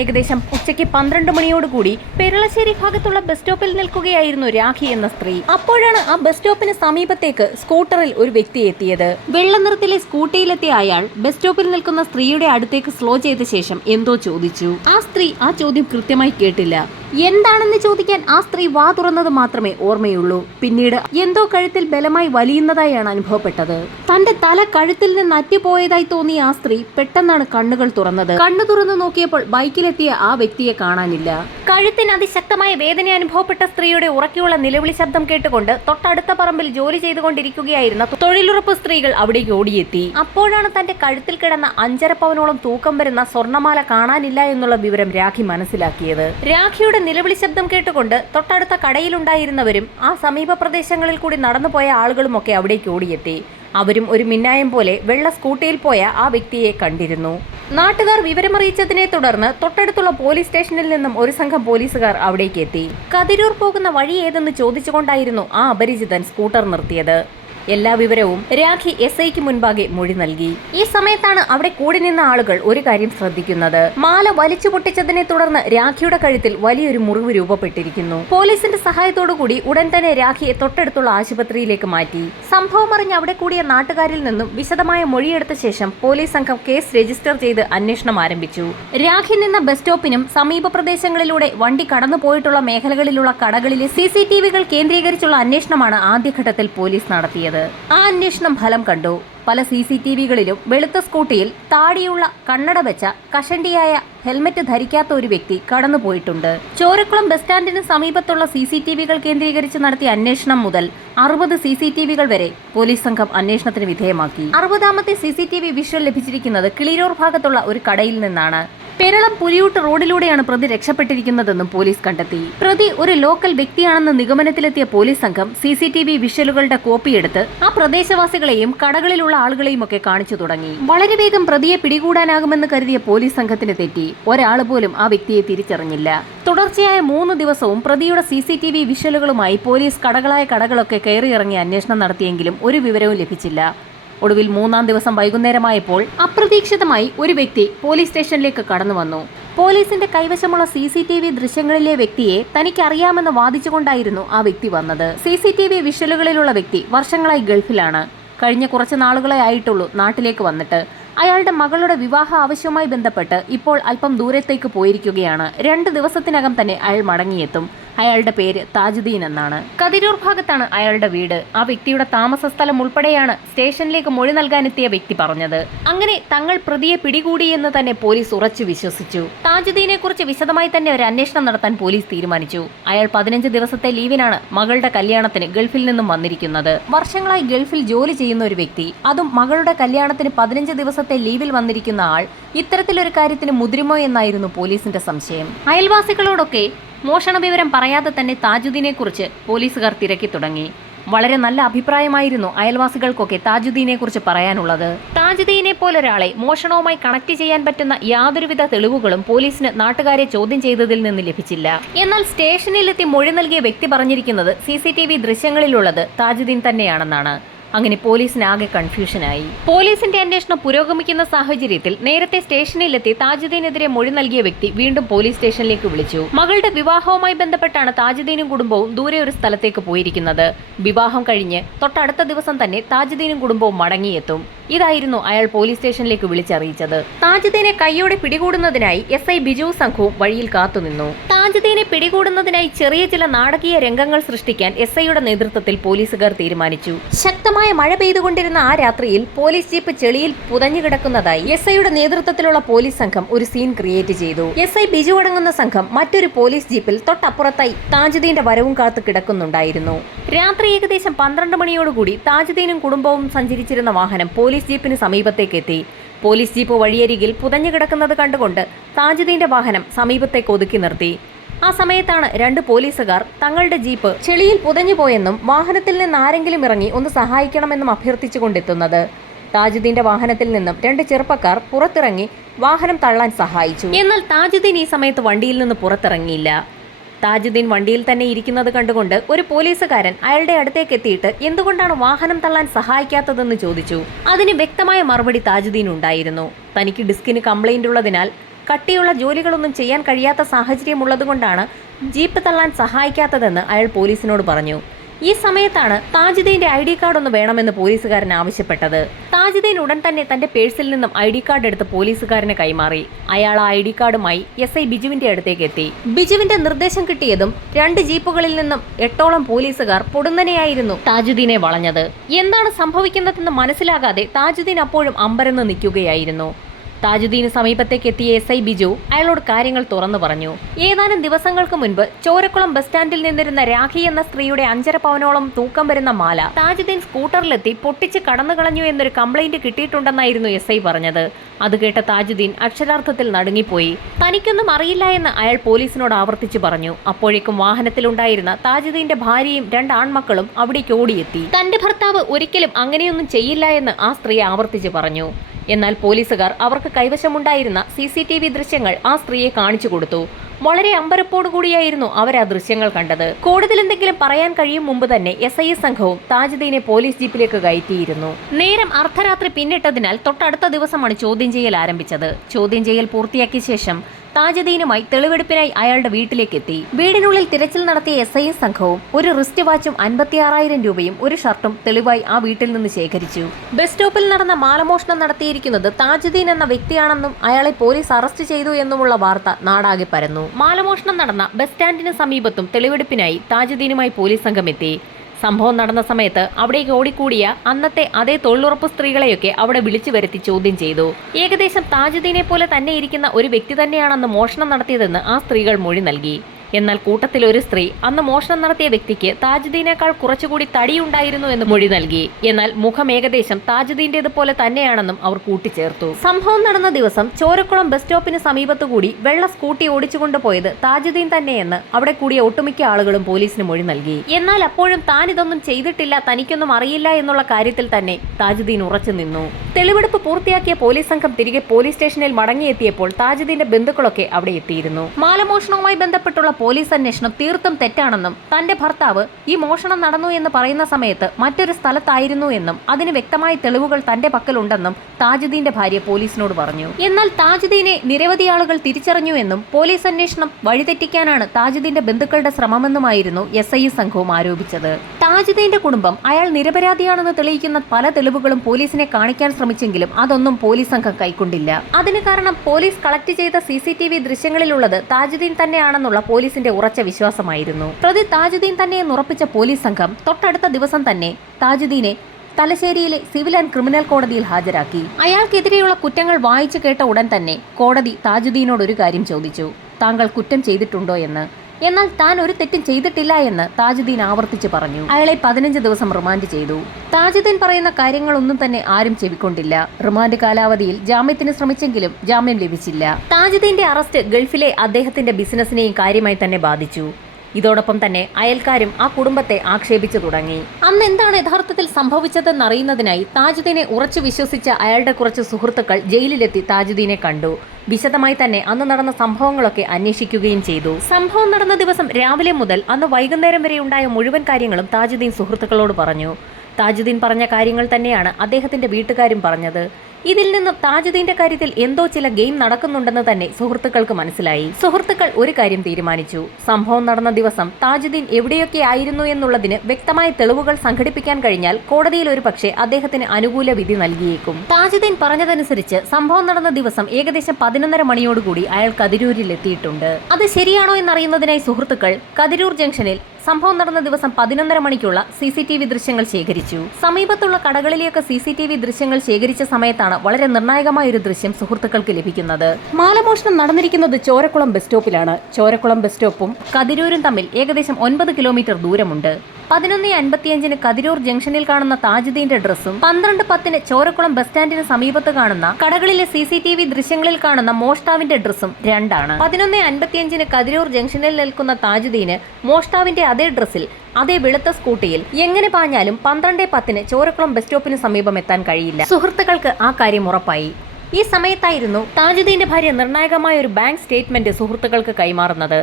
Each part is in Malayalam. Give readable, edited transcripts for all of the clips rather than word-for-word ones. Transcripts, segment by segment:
ഏകദേശം ഉച്ചയ്ക്ക് 12 മണിയോടുകൂടി പെരളശ്ശേരി ഭാഗത്തുള്ള ബസ് സ്റ്റോപ്പിൽ നിൽക്കുകയായിരുന്നു രാഖി എന്ന സ്ത്രീ. അപ്പോഴാണ് ആ ബസ് സ്റ്റോപ്പിന് സമീപത്തേക്ക് സ്കൂട്ടറിൽ ഒരു വ്യക്തി എത്തിയത്. വെള്ള നിറത്തിലെ സ്കൂട്ടിയിലെത്തിയ അയാൾ ബസ് സ്റ്റോപ്പിൽ നിൽക്കുന്ന സ്ത്രീയുടെ അടുത്തേക്ക് സ്ലോ ചെയ്ത ശേഷം എന്തോ ചോദിച്ചു. ആ സ്ത്രീ ആ ചോദ്യം കൃത്യമായി കേട്ടില്ല. എന്താണെന്ന് ചോദിക്കാൻ ആ സ്ത്രീ വാ തുറന്നത് മാത്രമേ ഓർമ്മയുള്ളൂ. പിന്നീട് എന്തോ കഴുത്തിൽ ബലമായി വലിയുന്നതായാണ് അനുഭവപ്പെട്ടത്. തന്റെ തല കഴുത്തിൽ നിന്ന് അറ്റുപോയതായി തോന്നിയ ആ സ്ത്രീ പെട്ടെന്നാണ് കണ്ണുകൾ തുറന്നത്. കണ്ണു തുറന്നു നോക്കിയപ്പോൾ ബൈക്കിലെത്തിയ ആ വ്യക്തിയെ കാണാനില്ല. കഴുത്തിന് അതിശക്തമായ വേദന അനുഭവപ്പെട്ട സ്ത്രീയുടെ ഉറക്കെയുള്ള നിലവിളി ശബ്ദം കേട്ടുകൊണ്ട് തൊട്ടടുത്ത പറമ്പിൽ ജോലി ചെയ്തുകൊണ്ടിരിക്കുകയായിരുന്ന തൊഴിലുറപ്പ് സ്ത്രീകൾ അവിടേക്ക് ഓടിയെത്തി. അപ്പോഴാണ് തന്റെ കഴുത്തിൽ കിടന്ന 5.5 പവനോളം തൂക്കം വരുന്ന സ്വർണ്ണമാല കാണാനില്ല എന്നുള്ള വിവരം രാഖി മനസ്സിലാക്കിയത്. രാഖിയുടെ നിലവിളി ശബ്ദം കേട്ടുകൊണ്ട് തൊട്ടടുത്ത കടയിലുണ്ടായിരുന്നവരും ആ സമീപ പ്രദേശങ്ങളിൽ കൂടി നടന്നുപോയ ആളുകളുമൊക്കെ അവിടേക്ക് ഓടിയെത്തി. അവരും ഒരു മിന്നായം പോലെ വെള്ള സ്കൂട്ടിയിൽ പോയ ആ വ്യക്തിയെ കണ്ടിരുന്നു. നാട്ടുകാർ വിവരമറിയിച്ചതിനെ തുടർന്ന് തൊട്ടടുത്തുള്ള പോലീസ് സ്റ്റേഷനിൽ നിന്നും ഒരു സംഘം പോലീസുകാർ അവിടേക്ക് എത്തി. കതിരൂർ പോകുന്ന വഴി ഏതെന്ന് ചോദിച്ചുകൊണ്ടായിരുന്നു ആ അപരിചിതൻ സ്കൂട്ടർ നിർത്തിയത്. എല്ലാ വിവരവും രാഖി SIക്ക് മുൻപാകെ മൊഴി നൽകി. ഈ സമയത്താണ് അവിടെ കൂടി നിന്ന ആളുകൾ ഒരു കാര്യം ശ്രദ്ധിക്കുന്നത്. മാല വലിച്ചു പൊട്ടിച്ചതിനെ തുടർന്ന് രാഖിയുടെ കഴുത്തിൽ വലിയൊരു മുറിവ് രൂപപ്പെട്ടിരിക്കുന്നു. പോലീസിന്റെ സഹായത്തോടുകൂടി ഉടൻ തന്നെ രാഖിയെ തൊട്ടടുത്തുള്ള ആശുപത്രിയിലേക്ക് മാറ്റി. സംഭവം അറിഞ്ഞ് അവിടെ കൂടിയ നാട്ടുകാരിൽ നിന്നും വിശദമായ മൊഴിയെടുത്ത ശേഷം പോലീസ് സംഘം കേസ് രജിസ്റ്റർ ചെയ്ത് അന്വേഷണം ആരംഭിച്ചു. രാഖി നിന്ന ബസ് സ്റ്റോപ്പിനും സമീപ പ്രദേശങ്ങളിലൂടെ വണ്ടി കടന്നുപോയിട്ടുള്ള മേഖലകളിലുള്ള കടകളിലെ CCTVകൾ കേന്ദ്രീകരിച്ചുള്ള അന്വേഷണമാണ് ആദ്യഘട്ടത്തിൽ പോലീസ് നടത്തിയത്. ആ അന്വേഷണം ഫലം കണ്ടു. പല CCTVകളിലും വെളുത്ത സ്കൂട്ടിയിൽ താടിയുള്ള കണ്ണട വെച്ച കഷണ്ടിയായ ഹെൽമറ്റ് ധരിക്കാത്ത ഒരു വ്യക്തി കടന്നുപോയിട്ടുണ്ട്. ചോരക്കുളം ബസ് സ്റ്റാൻഡിന് സമീപത്തുള്ള CCTVകൾ കേന്ദ്രീകരിച്ച് നടത്തിയ അന്വേഷണം മുതൽ 60 CCTVകൾ വരെ പോലീസ് സംഘം അന്വേഷണത്തിന് വിധേയമാക്കി. 60ാമത്തെ CCTV വിഷ്വൽ ലഭിച്ചിരിക്കുന്നത് കിളിരൂർ ഭാഗത്തുള്ള ഒരു കടയിൽ നിന്നാണ്. പെരളം പുലിയൂട്ട് റോഡിലൂടെയാണ് പ്രതി രക്ഷപ്പെട്ടിരിക്കുന്നതെന്നും പോലീസ് കണ്ടെത്തി. പ്രതി ഒരു ലോക്കൽ വ്യക്തിയാണെന്ന നിഗമനത്തിലെത്തിയ പോലീസ് സംഘം CCTV വിഷ്വലുകളുടെ കോപ്പിയെടുത്ത് ആ പ്രദേശവാസികളെയും കടകളിലുള്ള ആളുകളെയും ഒക്കെ കാണിച്ചു തുടങ്ങി. വളരെ വേഗം പ്രതിയെ പിടികൂടാനാകുമെന്ന് കരുതിയ പോലീസ് സംഘത്തിന് തെറ്റി. ഒരാൾ പോലും ആ വ്യക്തിയെ തിരിച്ചറിഞ്ഞില്ല. തുടർച്ചയായ 3 ദിവസവും പ്രതിയുടെ CCTV വിഷ്വലുകളുമായി പോലീസ് കടകളായ കടകളൊക്കെ കയറിയിറങ്ങി അന്വേഷണം നടത്തിയെങ്കിലും ഒരു വിവരവും ലഭിച്ചില്ല. ഒടുവിൽ 3-ാം ദിവസം വൈകുന്നേരമായപ്പോൾ അപ്രതീക്ഷിതമായി ഒരു വ്യക്തി പോലീസ് സ്റ്റേഷനിലേക്ക് കടന്നു വന്നു. പോലീസിന്റെ കൈവശമുള്ള CCTV ദൃശ്യങ്ങളിലെ വ്യക്തിയെ തനിക്കറിയാമെന്ന് വാദിച്ചുകൊണ്ടായിരുന്നു ആ വ്യക്തി വന്നത്. CCTV വിഷ്വലുകളിലുള്ള വ്യക്തി വർഷങ്ങളായി ഗൾഫിലാണ്. കഴിഞ്ഞ കുറച്ച് നാളുകളെ ആയിട്ടുള്ളൂ നാട്ടിലേക്ക് വന്നിട്ട്. അയാളുടെ മകളുടെ വിവാഹ ആവശ്യവുമായി ബന്ധപ്പെട്ട് ഇപ്പോൾ അല്പം ദൂരത്തേക്ക് പോയിരിക്കുകയാണ്. 2 ദിവസത്തിനകം തന്നെ അയാൾ മടങ്ങിയെത്തും. അയാളുടെ പേര് താജുദ്ദീൻ എന്നാണ്. കതിരൂർ ഭാഗത്താണ് അയാളുടെ വീട്. ആ വ്യക്തിയുടെ താമസ സ്ഥലം ഉൾപ്പെടെയാണ് സ്റ്റേഷനിലേക്ക് മൊഴി നൽകാനെത്തിയ വ്യക്തി പറഞ്ഞത്. അങ്ങനെ തങ്ങൾ പ്രതിയെ പിടികൂടിയെന്ന് തന്നെ പോലീസ് ഉറച്ചു വിശ്വസിച്ചു. താജുദ്ദീനെ കുറിച്ച് വിശദമായി തന്നെ ഒരു അന്വേഷണം നടത്താൻ പോലീസ് തീരുമാനിച്ചു. അയാൾ 15 ദിവസത്തെ ലീവിനാണ് മകളുടെ കല്യാണത്തിന് ഗൾഫിൽ നിന്നും വന്നിരിക്കുന്നത്. വർഷങ്ങളായി ഗൾഫിൽ ജോലി ചെയ്യുന്ന ഒരു വ്യക്തി, അതും മകളുടെ കല്യാണത്തിന് 15 ദിവസത്തെ ലീവിൽ വന്നിരിക്കുന്ന ആൾ ഇത്തരത്തിലൊരു കാര്യത്തിന് മുതിരുമോ എന്നായിരുന്നു പോലീസിന്റെ സംശയം. അയൽവാസികളോടൊക്കെ മോഷണ വിവരം പറയാതെ തന്നെ താജുദ്ദീനെ കുറിച്ച് പോലീസുകാർ തിരക്കി തുടങ്ങി. വളരെ നല്ല അഭിപ്രായമായിരുന്നു അയൽവാസികൾക്കൊക്കെ താജുദ്ദീനെ കുറിച്ച് പറയാനുള്ളത്. താജുദ്ദീനെ പോലൊരാളെ മോഷണവുമായി കണക്ട് ചെയ്യാൻ പറ്റുന്ന യാതൊരുവിധ തെളിവുകളും പോലീസിന് നാട്ടുകാരെ ചോദ്യം ചെയ്തതിൽ നിന്ന് ലഭിച്ചില്ല. എന്നാൽ സ്റ്റേഷനിലെത്തി മൊഴി നൽകിയ വ്യക്തി പറഞ്ഞിരിക്കുന്നത് CCTV ദൃശ്യങ്ങളിലുള്ളത് താജുദ്ദീൻ തന്നെയാണെന്നാണ്. അങ്ങനെ പോലീസിനാകെ കൺഫ്യൂഷനായി. പോലീസിന്റെ അന്വേഷണം പുരോഗമിക്കുന്ന സാഹചര്യത്തിൽ നേരത്തെ സ്റ്റേഷനിലെത്തി താജുദ്ദീനെതിരെ മൊഴി നൽകിയ വ്യക്തി വീണ്ടും പോലീസ് സ്റ്റേഷനിലേക്ക് വിളിച്ചു. മകളുടെ വിവാഹവുമായി ബന്ധപ്പെട്ടാണ് താജുദ്ദീനും കുടുംബവും ദൂരെ ഒരു സ്ഥലത്തേക്ക് പോയിരിക്കുന്നത്. വിവാഹം കഴിഞ്ഞ് തൊട്ടടുത്ത ദിവസം തന്നെ താജുദ്ദീനും കുടുംബവും മടങ്ങിയെത്തും. ഇതായിരുന്നു അയാൾ പോലീസ് സ്റ്റേഷനിലേക്ക് വിളിച്ചറിയിച്ചത്. താജുദ്ദീനെ കൈയോടെ പിടികൂടുന്നതിനായി SI ബിജു സംഘവും വഴിയിൽ കാത്തുനിന്നു. താജുദ്ദീനെ പിടികൂടുന്നതിനായി ചെറിയ ചില നാടകീയ രംഗങ്ങൾ സൃഷ്ടിക്കാൻ SIയുടെ നേതൃത്വത്തിൽ പോലീസുകാർ തീരുമാനിച്ചു. ശക്തമായ മഴ പെയ്തുകൊണ്ടിരുന്ന ആ രാത്രിയിൽ പോലീസ് ജീപ്പ് ചെളിയിൽ പുതഞ്ഞു കിടക്കുന്നതായി SIയുടെ നേതൃത്വത്തിലുള്ള പോലീസ് സംഘം ഒരു സീൻ ക്രിയേറ്റ് ചെയ്തു. SI ബിജു അടങ്ങുന്ന സംഘം മറ്റൊരു പോലീസ് ജീപ്പിൽ തൊട്ടപ്പുറത്തായി താജുദ്ദീന്റെ വരവും കാത്തു കിടക്കുന്നുണ്ടായിരുന്നു. രാത്രി ഏകദേശം 12 മണിയോടുകൂടി താജുദ്ദീനും കുടുംബവും സഞ്ചരിച്ചിരുന്ന വാഹനം പോലീസ് ജീപ്പിന് സമീപത്തേക്ക് എത്തി. പോലീസ് ജീപ്പ് വഴിയരികിൽ പുതഞ്ഞു കിടക്കുന്നത് കണ്ടുകൊണ്ട് താജുദ്ദീന്റെ വാഹനം സമീപത്തേക്ക് ഒതുക്കി നിർത്തി. ആ സമയത്താണ് 2 പോലീസുകാർ തങ്ങളുടെ ജീപ്പ് ചെളിയിൽ പുതഞ്ഞുപോയെന്നും വാഹനത്തിൽ നിന്ന് ആരെങ്കിലും ഇറങ്ങി ഒന്ന് സഹായിക്കണമെന്നും അഭ്യർത്ഥിച്ചുകൊണ്ടെത്തുന്നത്. താജുദ്ദീന്റെ വാഹനത്തിൽ നിന്നും 2 ചെറുപ്പക്കാർ പുറത്തിറങ്ങി വാഹനം തള്ളാൻ സഹായിച്ചു. എന്നാൽ താജുദ്ദീൻ ഈ സമയത്ത് വണ്ടിയിൽ നിന്ന് പുറത്തിറങ്ങിയില്ല. താജുദ്ദീൻ വണ്ടിയിൽ തന്നെ ഇരിക്കുന്നത് കണ്ടുകൊണ്ട് ഒരു പോലീസുകാരൻ അയാളുടെ അടുത്തേക്ക് എത്തിയിട്ട് എന്തുകൊണ്ടാണ് വാഹനം തള്ളാൻ സഹായിക്കാത്തതെന്ന് ചോദിച്ചു. അതിന് വ്യക്തമായ മറുപടി താജുദ്ദീൻ ഉണ്ടായിരുന്നു. തനിക്ക് ഡിസ്കിന് കംപ്ലൈന്റ് ഉള്ളതിനാൽ കട്ടിയുള്ള ജോലികളൊന്നും ചെയ്യാൻ കഴിയാത്ത സാഹചര്യമുള്ളതുകൊണ്ടാണ് ജീപ്പ് തള്ളാൻ സഹായിക്കാത്തതെന്ന് അയാൾ പോലീസിനോട് പറഞ്ഞു. ഈ സമയത്താണ് താജുദ്ദീന്റെ ID കാർഡ് ഒന്ന് വേണമെന്ന് പോലീസുകാരൻ ആവശ്യപ്പെട്ടത്. താജുദ്ദീൻ ഉടൻ തന്നെ തന്റെ പേഴ്സിൽ നിന്നും ID കാർഡ് എടുത്ത് പോലീസുകാരന് കൈമാറി. അയാൾ ആ ID കാർഡുമായി SI ബിജുവിന്റെ അടുത്തേക്ക് എത്തി. ബിജുവിന്റെ നിർദ്ദേശം കിട്ടിയതും 2 ജീപ്പുകളിൽ നിന്നും 8ഓളം പോലീസുകാർ പൊടുന്നനെയായിരുന്നു താജുദ്ദീനെ വളഞ്ഞത്. എന്താണ് സംഭവിക്കുന്നതെന്ന് മനസ്സിലാകാതെ താജുദ്ദീൻ അപ്പോഴും അമ്പരന്ന് നിൽക്കുകയായിരുന്നു. താജുദ്ദീന് സമീപത്തേക്ക് എത്തിയ SI ബിജു അയാളോട് കാര്യങ്ങൾ തുറന്നു പറഞ്ഞു. ഏതാനും ദിവസങ്ങൾക്ക് മുൻപ് ചോരക്കുളം ബസ് സ്റ്റാൻഡിൽ നിന്നിരുന്ന രാഖി എന്ന സ്ത്രീയുടെ 5.5 പവനോളം തൂക്കം വരുന്ന മാല താജുദ്ദീൻ സ്കൂട്ടറിലെത്തി പൊട്ടിച്ച് കടന്നു കളഞ്ഞു എന്നൊരു കംപ്ലൈന്റ് കിട്ടിയിട്ടുണ്ടെന്നായിരുന്നു SI പറഞ്ഞത്. അത് കേട്ട താജുദ്ദീൻ അക്ഷരാർത്ഥത്തിൽ നടുങ്ങിപ്പോയി. തനിക്കൊന്നും അറിയില്ല എന്ന് അയാൾ പോലീസിനോട് ആവർത്തിച്ചു പറഞ്ഞു. അപ്പോഴേക്കും വാഹനത്തിലുണ്ടായിരുന്ന താജുദ്ദീന്റെ ഭാര്യയും 2 ആൺമക്കളും അവിടേക്ക് ഓടിയെത്തി. തന്റെ ഭർത്താവ് ഒരിക്കലും അങ്ങനെയൊന്നും ചെയ്യില്ല എന്ന് ആ സ്ത്രീ ആവർത്തിച്ചു പറഞ്ഞു. എന്നാൽ പോലീസുകാർ അവർക്ക് കൈവശമുണ്ടായിരുന്ന CCTV ദൃശ്യങ്ങൾ ആ സ്ത്രീയെ കാണിച്ചു കൊടുത്തു. വളരെ അമ്പരപ്പോടുകൂടിയായിരുന്നു അവർ ആ ദൃശ്യങ്ങൾ കണ്ടത്. കൂടുതൽ എന്തെങ്കിലും പറയാൻ കഴിയും മുമ്പ് തന്നെ SI സംഘവും താജുദ്ദീനെ പോലീസ് ജീപ്പിലേക്ക് കയറ്റിയിരുന്നു. നേരം അർദ്ധരാത്രി പിന്നിട്ടതിനാൽ തൊട്ടടുത്ത ദിവസമാണ് ചോദ്യം ചെയ്യൽ ആരംഭിച്ചത്. ചോദ്യം ചെയ്യൽ പൂർത്തിയാക്കിയ ശേഷം താജുദ്ദീനുമായി തെളിവെടുപ്പിനായി അയാളുടെ വീട്ടിലേക്ക് എത്തി. വീടിനുള്ളിൽ തിരച്ചിൽ നടത്തിയ SI സംഘവും ഒരു റിസ്റ്റ് വാച്ചും 56,000 രൂപയും ഒരു ഷർട്ടും തെളിവായി ആ വീട്ടിൽ നിന്ന് ശേഖരിച്ചു. ബസ് സ്റ്റോപ്പിൽ നടന്ന മാലമോഷണം നടത്തിയിരിക്കുന്നത് താജുദ്ദീൻ എന്ന വ്യക്തിയാണെന്നും അയാളെ പോലീസ് അറസ്റ്റ് ചെയ്തു എന്നുമുള്ള വാർത്ത നാടാകെ പരന്നു. മാലമോഷണം നടന്ന ബസ് സ്റ്റാൻഡിന് സമീപത്തും തെളിവെടുപ്പിനായി താജുദ്ദീനുമായി പോലീസ് സംഘം എത്തി. സംഭവം നടന്ന സമയത്ത് അവിടേക്ക് ഓടിക്കൂടിയ അന്നത്തെ അതേ തൊഴിലുറപ്പ് സ്ത്രീകളെയൊക്കെ അവിടെ വിളിച്ചു വരുത്തി ചോദ്യം ചെയ്തു. ഏകദേശം താജുദ്ദീനെ പോലെ തന്നെ ഇരിക്കുന്ന ഒരു വ്യക്തി തന്നെയാണെന്ന് മോഷണം നടത്തിയതെന്ന് ആ സ്ത്രീകൾ മൊഴി നൽകി. എന്നാൽ കൂട്ടത്തിൽ ഒരു സ്ത്രീ അന്ന് മോഷണം നടത്തിയ വ്യക്തിക്ക് താജുദ്ദീനേക്കാൾ കുറച്ചുകൂടി തടിയുണ്ടായിരുന്നു എന്ന് മൊഴി നൽകി. എന്നാൽ മുഖം ഏകദേശം താജുദ്ദീന്റേതുപോലെ തന്നെയാണെന്നും അവർ കൂട്ടിച്ചേർത്തു. സംഭവം നടന്ന ദിവസം ചോരക്കുളം ബസ് സ്റ്റോപ്പിന് സമീപത്തുകൂടി വെള്ള സ്കൂട്ടി ഓടിച്ചുകൊണ്ടുപോയത് താജുദ്ദീൻ തന്നെയെന്ന് അവിടെ കൂടിയ ഒട്ടുമിക്ക ആളുകളും പോലീസിന് മൊഴി നൽകി. എന്നാൽ അപ്പോഴും താൻ ഇതൊന്നും ചെയ്തിട്ടില്ല, തനിക്കൊന്നും അറിയില്ല എന്നുള്ള കാര്യത്തിൽ തന്നെ താജുദ്ദീൻ ഉറച്ചു നിന്നു. തെളിവെടുപ്പ് പൂർത്തിയാക്കിയ പോലീസ് സംഘം തിരികെ പോലീസ് സ്റ്റേഷനിൽ മടങ്ങിയെത്തിയപ്പോൾ താജുദ്ദീന്റെ ബന്ധുക്കളൊക്കെ അവിടെ എത്തിയിരുന്നു. മാലമോഷണവുമായി ബന്ധപ്പെട്ടുള്ള പോലീസ് അന്വേഷണം തീർത്തും തെറ്റാണെന്നും തന്റെ ഭർത്താവ് ഈ മോഷണം നടന്നു എന്ന് പറയുന്ന സമയത്ത് മറ്റൊരു സ്ഥലത്തായിരുന്നു എന്നും അതിന് വ്യക്തമായ തെളിവുകൾ തന്റെ പക്കലുണ്ടെന്നും താജുദ്ദീന്റെ ഭാര്യ പോലീസിനോട് പറഞ്ഞു. എന്നാൽ താജുദ്ദീനെ നിരവധി ആളുകൾ തിരിച്ചറിഞ്ഞു എന്നും പോലീസ് അന്വേഷണം വഴിതെറ്റിക്കാനാണ് താജുദ്ദീന്റെ ബന്ധുക്കളുടെ ശ്രമമെന്നുമായിരുന്നു SI സംഘവും ആരോപിച്ചത്. താജുദ്ദീന്റെ കുടുംബം അയാൾ നിരപരാധിയാണെന്ന് തെളിയിക്കുന്ന പല തെളിവുകളും പോലീസിനെ കാണിക്കാൻ ശ്രമിച്ചെങ്കിലും അതൊന്നും പോലീസ് സംഘം കൈക്കൊണ്ടില്ല. അതിന് കാരണം പോലീസ് കളക്ട് ചെയ്ത CCTV ദൃശ്യങ്ങളിലുള്ളത് താജുദ്ദീൻ തന്നെയാണെന്നുള്ള പോലീസിന്റെ ഉറച്ച വിശ്വാസമായിരുന്നു. പ്രതി താജുദ്ദീൻ തന്നെയെന്ന് ഉറപ്പിച്ച പോലീസ് സംഘം തൊട്ടടുത്ത ദിവസം തന്നെ താജുദ്ദീനെ തലശ്ശേരിയിലെ സിവിൽ ആൻഡ് ക്രിമിനൽ കോടതിയിൽ ഹാജരാക്കി. അയാൾക്കെതിരെയുള്ള കുറ്റങ്ങൾ വായിച്ചു കേട്ട ഉടൻ തന്നെ കോടതി താജുദ്ദീനോട് ഒരു കാര്യം ചോദിച്ചു: താങ്കൾ കുറ്റം ചെയ്തിട്ടുണ്ടോ എന്ന്. എന്നാൽ താൻ ഒരു തെറ്റും ചെയ്തിട്ടില്ല എന്ന് താജുദ്ദീൻ ആവർത്തിച്ച് പറഞ്ഞു. അയാളെ 15 ദിവസം റിമാൻഡ് ചെയ്തു. താജുദ്ദീൻ പറയുന്ന കാര്യങ്ങളൊന്നും തന്നെ ആരും ചെവിക്കൊണ്ടില്ല. റിമാൻഡ് കാലാവധിയിൽ ജാമ്യത്തിന് ശ്രമിച്ചെങ്കിലും ജാമ്യം ലഭിച്ചില്ല. താജുദ്ദീന്റെ അറസ്റ്റ് ഗൾഫിലെ അദ്ദേഹത്തിന്റെ ബിസിനസിനെയും കാര്യമായി തന്നെ ബാധിച്ചു. ഇതോടൊപ്പം തന്നെ അയൽക്കാരും ആ കുടുംബത്തെ ആക്ഷേപിച്ചു തുടങ്ങി. അന്ന് എന്താണ് യഥാർത്ഥത്തിൽ സംഭവിച്ചതെന്നറിയുന്നതിനായി താജുദ്ദീനെ ഉറച്ചു വിശ്വസിച്ച അയാളുടെ കുറച്ച് സുഹൃത്തുക്കൾ ജയിലിലെത്തി താജുദ്ദീനെ കണ്ടു. വിശദമായി തന്നെ അന്ന് നടന്ന സംഭവങ്ങളൊക്കെ അന്വേഷിക്കുകയും ചെയ്തു. സംഭവം നടന്ന ദിവസം രാവിലെ മുതൽ അന്ന് വൈകുന്നേരം വരെ ഉണ്ടായ മുഴുവൻ കാര്യങ്ങളും താജുദ്ദീൻ സുഹൃത്തുക്കളോട് പറഞ്ഞു. താജുദ്ദീൻ പറഞ്ഞ കാര്യങ്ങൾ തന്നെയാണ് അദ്ദേഹത്തിന്റെ വീട്ടുകാരും പറഞ്ഞത്. ഇതിൽ നിന്നും താജുദ്ദീന്റെ കാര്യത്തിൽ എന്തോ ചില ഗെയിം നടക്കുന്നുണ്ടെന്ന് തന്നെ സുഹൃത്തുക്കൾക്ക് മനസ്സിലായി. സുഹൃത്തുക്കൾ ഒരു കാര്യം തീരുമാനിച്ചു: സംഭവം നടന്ന ദിവസം താജുദ്ദീൻ എവിടെയൊക്കെ ആയിരുന്നു എന്നുള്ളതിന് വ്യക്തമായ തെളിവുകൾ സംഘടിപ്പിക്കാൻ കഴിഞ്ഞാൽ കോടതിയിൽ ഒരു പക്ഷേ അദ്ദേഹത്തിന് അനുകൂല വിധി നൽകിയേക്കും. താജുദ്ദീൻ പറഞ്ഞതനുസരിച്ച് സംഭവം നടന്ന ദിവസം ഏകദേശം 11:30 മണിയോടുകൂടി അയാൾ കതിരൂരിൽ എത്തിയിട്ടുണ്ട്. അത് ശരിയാണോ എന്നറിയുന്നതിനായി സുഹൃത്തുക്കൾ കതിരൂർ ജംഗ്ഷനിൽ സംഭവം നടന്ന ദിവസം 11:30 മണിക്കുള്ള CCTV ദൃശ്യങ്ങൾ ശേഖരിച്ചു. സമീപത്തുള്ള കടകളിലേക്ക് CCTV ദൃശ്യങ്ങൾ ശേഖരിച്ച സമയത്താണ് വളരെ നിർണായകമായ ഒരു ദൃശ്യം സുഹൃത്തുക്കൾക്ക് ലഭിക്കുന്നത്. മാലമോഷണം നടന്നിരിക്കുന്നത് ചോരക്കുളം ബസ് സ്റ്റോപ്പിലാണ്. ചോരക്കുളം ബസ് സ്റ്റോപ്പും കതിരൂരും തമ്മിൽ ഏകദേശം 9 കിലോമീറ്റർ ദൂരമുണ്ട്. 11:55 കതിരൂർ ജംഗ്ഷനിൽ കാണുന്ന താജുദ്ദീന്റെ ഡ്രസ്സും 12:10 ചോരക്കുളം ബസ് സ്റ്റാൻഡിന് സമീപത്ത് കാണുന്ന കടകളിലെ CCTV ദൃശ്യങ്ങളിൽ കാണുന്ന മോഷ്ടാവിന്റെ ഡ്രസ്സും രണ്ടാണ്. 11:55 കതിരൂർ ജംഗ്ഷനിൽ നിൽക്കുന്ന താജുദ്ദീന് മോഷ്ടാവിന്റെ അതേ ഡ്രസ്സിൽ അതേ വെളുത്ത സ്കൂട്ടിയിൽ എങ്ങനെ പാഞ്ഞാലും 12:10 ചോരക്കുളം ബസ് സ്റ്റോപ്പിന് സമീപം എത്താൻ കഴിയില്ല. സുഹൃത്തുക്കൾക്ക് ആ കാര്യം ഉറപ്പായി. ഈ സമയത്തായിരുന്നു താജുദ്ദീന്റെ ഭാര്യ നിർണായകമായ ഒരു ബാങ്ക് സ്റ്റേറ്റ്മെന്റ് സുഹൃത്തുക്കൾക്ക് കൈമാറുന്നത്.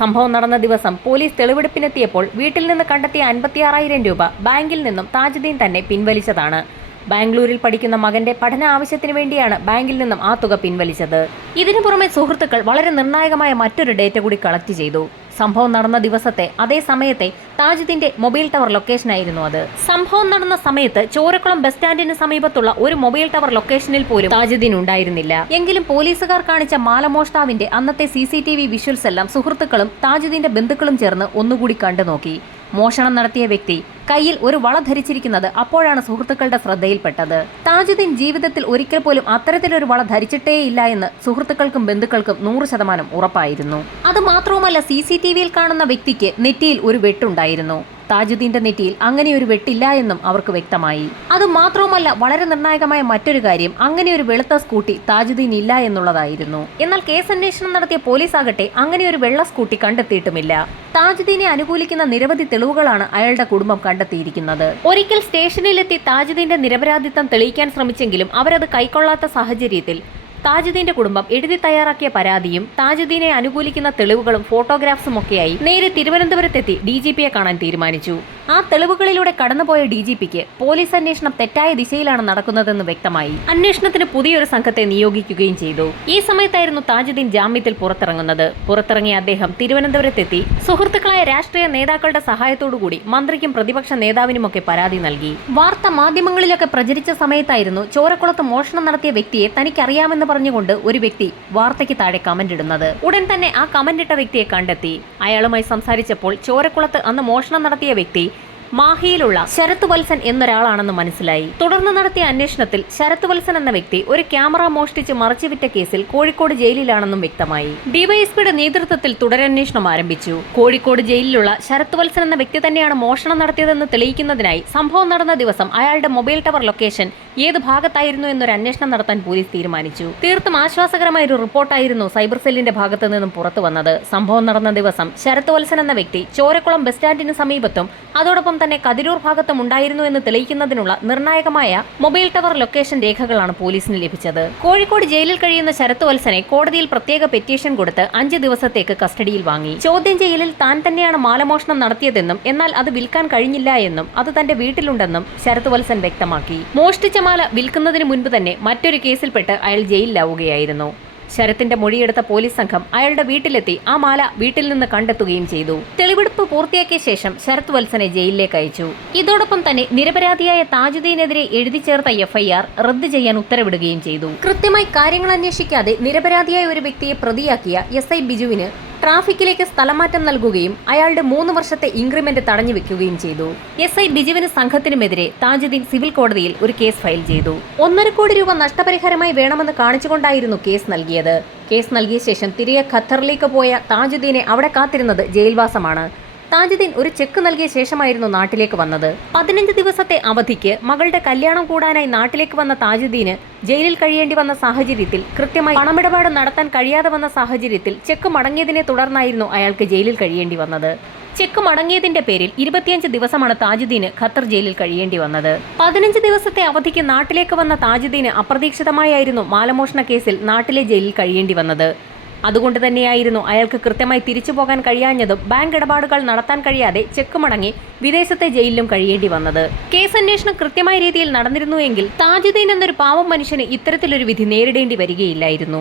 സംഭവം നടന്ന ദിവസം പോലീസ് തെളിവെടുപ്പിനെത്തിയപ്പോൾ വീട്ടിൽ നിന്ന് കണ്ടെത്തിയ 56,000 രൂപ ബാങ്കിൽ നിന്നും താജുദ്ദീൻ തന്നെ പിൻവലിച്ചതാണ്. ബാംഗ്ലൂരിൽ പഠിക്കുന്ന മകന്റെ പഠന ആവശ്യത്തിന് വേണ്ടിയാണ് ബാങ്കിൽ നിന്നും ആ തുക പിൻവലിച്ചത്. ഇതിനു പുറമെ സുഹൃത്തുക്കൾ വളരെ നിർണായകമായ മറ്റൊരു ഡേറ്റ കൂടി കളക്ട് ചെയ്തു. സംഭവം നടന്ന ദിവസത്തെ അതേ സമയത്തെ താജുദ്ദീന്റെ മൊബൈൽ ടവർ ലൊക്കേഷനായിരുന്നു അത്. സംഭവം നടന്ന സമയത്ത് ചോരക്കുളം ബസ് സ്റ്റാൻഡിന് സമീപത്തുള്ള ഒരു മൊബൈൽ ടവർ ലൊക്കേഷനിൽ പോലും താജുദ്ദീൻ ഉണ്ടായിരുന്നില്ല. എങ്കിലും പോലീസുകാർ കാണിച്ച മാലമോഷ്ടാവിന്റെ അന്നത്തെ CCTV വിഷ്വൽസ് എല്ലാം സുഹൃത്തുക്കളും താജുദ്ദീന്റെ ബന്ധുക്കളും ചേർന്ന് ഒന്നുകൂടി കണ്ടുനോക്കി. മോഷണം നടത്തിയ വ്യക്തി കയ്യിൽ ഒരു വള ധരിച്ചിരിക്കുന്നത് അപ്പോഴാണ് സുഹൃത്തുക്കളുടെ ശ്രദ്ധയിൽപ്പെട്ടത്. താജുദ്ദീൻ ജീവിതത്തിൽ ഒരിക്കൽ പോലും അത്തരത്തിലൊരു വള ധരിച്ചിട്ടേയില്ല എന്ന് സുഹൃത്തുക്കൾക്കും ബന്ധുക്കൾക്കും 100% ഉറപ്പായിരുന്നു. അത് മാത്രവുമല്ല, CCTVയിൽ കാണുന്ന വ്യക്തിക്ക് നെറ്റിയിൽ ഒരു വെട്ടുണ്ടായിരുന്നു. താജുദ്ദീന്റെ നെറ്റിയിൽ അങ്ങനെ ഒരു വെട്ടില്ല എന്നും അവർക്ക് വ്യക്തമായി. അത് മാത്രവുമല്ല, വളരെ നിർണായകമായ മറ്റൊരു കാര്യം, അങ്ങനെ ഒരു വെളുത്ത സ്കൂട്ടി താജുദ്ദീൻ ഇല്ല എന്നുള്ളതായിരുന്നു. എന്നാൽ കേസ് അന്വേഷണം നടത്തിയ പോലീസ് ആകട്ടെ അങ്ങനെ ഒരു വെള്ള സ്കൂട്ടി കണ്ടെത്തിയിട്ടുമില്ല. താജുദ്ദീനെ അനുകൂലിക്കുന്ന നിരവധി തെളിവുകളാണ് അയാളുടെ കുടുംബം കണ്ടെത്തിയിരിക്കുന്നത്. ഒരിക്കൽ സ്റ്റേഷനിലെത്തി താജുദ്ദീന്റെ നിരപരാധിത്വം തെളിയിക്കാൻ ശ്രമിച്ചെങ്കിലും അവരത് കൈക്കൊള്ളാത്ത സാഹചര്യത്തിൽ താജുദ്ദീന്റെ കുടുംബം എഴുതി തയ്യാറാക്കിയ പരാതിയും താജുദ്ദീനെ അനുകൂലിക്കുന്ന തെളിവുകളും ഫോട്ടോഗ്രാഫ്സും ഒക്കെയായി നേരെ തിരുവനന്തപുരത്തെത്തി DGPയെ കാണാൻ തീരുമാനിച്ചു. ആ തെളിവുകളിലൂടെ കടന്നുപോയ DGPക്ക് പോലീസ് അന്വേഷണം തെറ്റായ ദിശയിലാണ് നടക്കുന്നതെന്ന് വ്യക്തമായി. അന്വേഷണത്തിന് പുതിയൊരു സംഘത്തെ നിയോഗിക്കുകയും ചെയ്തു. ഈ സമയത്തായിരുന്നു താജുദ്ദീൻ ജാമ്യത്തിൽ പുറത്തിറങ്ങുന്നത്. പുറത്തിറങ്ങിയ അദ്ദേഹം തിരുവനന്തപുരത്തെത്തി സുഹൃത്തുക്കളായ രാഷ്ട്രീയ നേതാക്കളുടെ സഹായത്തോടുകൂടി മന്ത്രിക്കും പ്രതിപക്ഷ നേതാവിനുമൊക്കെ പരാതി നൽകി. വാർത്താ മാധ്യമങ്ങളിലൊക്കെ പ്രചരിച്ച സമയത്തായിരുന്നു ചോരക്കുളത്ത് മോഷണം നടത്തിയ വ്യക്തിയെ തനിക്കറിയാമെന്ന് പറഞ്ഞുകൊണ്ട് ഒരു വ്യക്തി വാർത്തയ്ക്ക് താഴെ കമന്റ് ഇടുന്നത്. ഉടൻ തന്നെ ആ കമന്റ് ഇട്ട വ്യക്തിയെ കണ്ടെത്തി. അയാളുമായി സംസാരിച്ചപ്പോൾ ചോരക്കുളത്ത് അന്ന് മോഷണം നടത്തിയ വ്യക്തി മാഹിയിലുള്ള ശരത് വത്സൻ എന്നൊരാളാണെന്ന് മനസ്സിലായി. തുടർന്ന് നടത്തിയ അന്വേഷണത്തിൽ ശരത് വത്സൻ എന്ന വ്യക്തി ഒരു ക്യാമറ മോഷ്ടിച്ച് മറച്ചുവിറ്റ കേസിൽ കോഴിക്കോട് ജയിലിലാണെന്നും വ്യക്തമായി. ഡിവൈഎസ്പിയുടെ നേതൃത്വത്തിൽ തുടരന്വേഷണം ആരംഭിച്ചു. കോഴിക്കോട് ജയിലിലുള്ള ശരത് വത്സൻ എന്ന വ്യക്തി തന്നെയാണ് മോഷണം നടത്തിയതെന്ന് തെളിയിക്കുന്നതിനായി സംഭവം നടന്ന ദിവസം അയാളുടെ മൊബൈൽ ടവർ ലൊക്കേഷൻ ഏത് ഭാഗത്തായിരുന്നു എന്നൊരു അന്വേഷണം നടത്താൻ പോലീസ് തീരുമാനിച്ചു. തീർത്തും ആശ്വാസകരമായ ഒരു റിപ്പോർട്ടായിരുന്നു സൈബർ സെല്ലിന്റെ ഭാഗത്തു നിന്നും പുറത്തു വന്നത്. സംഭവം നടന്ന ദിവസം ശരത് വത്സൻ എന്ന വ്യക്തി ചോരക്കുളം ബസ് സ്റ്റാൻഡിന് സമീപത്തും അതോടൊപ്പം തന്നെ കതിരൂർ ഭാഗത്തും ഉണ്ടായിരുന്നു എന്ന് തെളിയിക്കുന്നതിനുള്ള നിർണായകമായ മൊബൈൽ ടവർ ലൊക്കേഷൻ രേഖകളാണ് പോലീസിന് ലഭിച്ചത്. കോഴിക്കോട് ജയിലിൽ കഴിയുന്ന ശരത് വത്സനെ കോടതിയിൽ പ്രത്യേക പെറ്റീഷൻ കൊടുത്ത് 5 ദിവസത്തേക്ക് കസ്റ്റഡിയിൽ വാങ്ങി. ചോദ്യം ചെയ്യലിൽ താൻ തന്നെയാണ് മാലമോഷണം നടത്തിയതെന്നും എന്നാൽ അത് വിൽക്കാൻ കഴിഞ്ഞില്ല എന്നും അത് തന്റെ വീട്ടിലുണ്ടെന്നും ശരത് വത്സൻ വ്യക്തമാക്കി. മോഷ്ടിച്ച മാല വിൽക്കുന്നതിന് മുൻപ് തന്നെ മറ്റൊരു കേസിൽപ്പെട്ട് അയാൾ ജയിലിലാവുകയായിരുന്നു. ശരത്തിന്റെ മൊഴിയെടുത്ത പോലീസ് സംഘം അയാളുടെ വീട്ടിലെത്തി ആ മാല വീട്ടിൽ നിന്ന് കണ്ടെത്തുകയും ചെയ്തു. തെളിവെടുപ്പ് പൂർത്തിയാക്കിയ ശേഷം ശരത് വത്സനെ ജയിലിലേക്ക് അയച്ചു. ഇതോടൊപ്പം തന്നെ നിരപരാധിയായ താജുദ്ദീനെതിരെ എഴുതി ചേർത്ത FIR റദ്ദ് ചെയ്യാൻ ഉത്തരവിടുകയും ചെയ്തു. കൃത്യമായി കാര്യങ്ങൾ അന്വേഷിക്കാതെ നിരപരാധിയായ ഒരു വ്യക്തിയെ പ്രതിയാക്കിയ SI ബിജുവിന് ട്രാഫിക്കിലേക്ക് സ്ഥലമാറ്റം നൽകുകയും അയാളുടെ 3 വർഷത്തെ ഇൻക്രിമെന്റ് തടഞ്ഞു വെക്കുകയും ചെയ്തു. SI ബിജുവിന് സംഘത്തിനുമെതിരെ താജുദ്ദീൻ സിവിൽ കോടതിയിൽ ഒരു കേസ് ഫയൽ ചെയ്തു. 1.5 കോടി രൂപ നഷ്ടപരിഹാരമായി വേണമെന്ന് കാണിച്ചുകൊണ്ടായിരുന്നു കേസ് നൽകിയത്. കേസ് നൽകിയ ശേഷം തിരികെ ഖത്തറിലേക്ക് പോയ താജുദ്ദീനെ അവിടെ കാത്തിരുന്നത് ജയിൽവാസമാണ്. താജുദ്ദീൻ ഒരു ചെക്ക് നൽകിയ ശേഷമായിരുന്നു നാട്ടിലേക്ക് വന്നത്. 15 ദിവസത്തെ അവധിക്ക് മകളുടെ കല്യാണം കൂടാനായി നാട്ടിലേക്ക് വന്ന താജുദ്ദീന് ജയിലിൽ കഴിയേണ്ടി വന്ന സാഹചര്യത്തിൽ കൃത്യമായി പണമിടപാട് നടത്താൻ കഴിയാതെ വന്ന സാഹചര്യത്തിൽ ചെക്ക് മടങ്ങിയതിനെ തുടർന്നായിരുന്നു അയാൾക്ക് ജയിലിൽ കഴിയേണ്ടി വന്നത്. ചെക്ക് മടങ്ങിയതിന്റെ പേരിൽ 25 ദിവസമാണ് താജുദ്ദീന് ഖത്തർ ജയിലിൽ കഴിയേണ്ടി വന്നത്. 15 ദിവസത്തെ അവധിക്ക് നാട്ടിലേക്ക് വന്ന താജുദ്ദീന് അപ്രതീക്ഷിതമായിരുന്നു മാലമോഷണ കേസിൽ നാട്ടിലെ ജയിലിൽ കഴിയേണ്ടി വന്നത്. അതുകൊണ്ട് തന്നെയായിരുന്നു അയാൾക്ക് കൃത്യമായി തിരിച്ചു പോകാൻ കഴിയാഞ്ഞതും ബാങ്ക് ഇടപാടുകൾ നടത്താൻ കഴിയാതെ ചെക്ക് മടങ്ങി വിദേശത്തെ ജയിലിലും കഴിയേണ്ടി വന്നത്. കേസ് അന്വേഷണം കൃത്യമായ രീതിയിൽ നടന്നിരുന്നുവെങ്കിൽ താജുദ്ദീൻ എന്നൊരു പാവം മനുഷ്യന് ഇത്തരത്തിലൊരു വിധി നേരിടേണ്ടി വരികയില്ലായിരുന്നു.